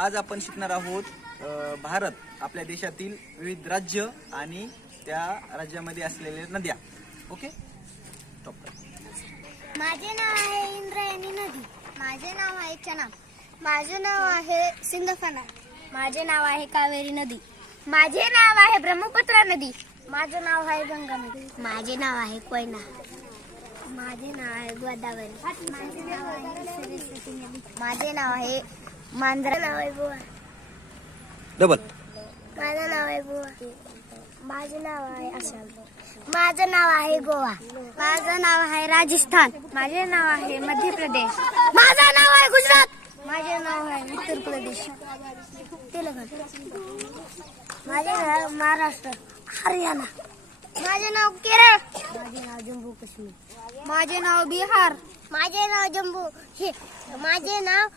आज आपण शिकणार आहोत भारत आपल्या देशातील विविध राज्य आणि त्या राज्यामध्ये असलेल्या नद्या. Okay, stop. माझे नाव आहे इंद्रायणी नदी. माझे नाव आहे चना. माझे नाव आहे सिंदफणा. माझे नाव आहे कावेरी नदी. माझे नाव आहे ब्रह्मपुत्रा नदी. माझे नाव आहे गंगा नदी. माझे नाव आहे कोयना. माझे नाव आहे गोदावरी. माझे नाव आहे सरस्वती नदी. माझे नाव आहे मांजरा. नाव आहे बुवा. डबल. माझं नाव आहे बुवा. माझे नाव आहे आसाम. माझं नाव आहे गोवा. माझं नाव आहे राजस्थान. माझे नाव आहे मध्य प्रदेश. माझं नाव आहे गुजरात. माझे नाव आहे उत्तर प्रदेश. तेलंगणा. माझे नाव महाराष्ट्र. हरियाणा. माझे नाव केरळ. माझे नाव जम्मू काश्मीर. माझे नाव बिहार. माझे नाव जम्मू हे माझे नाव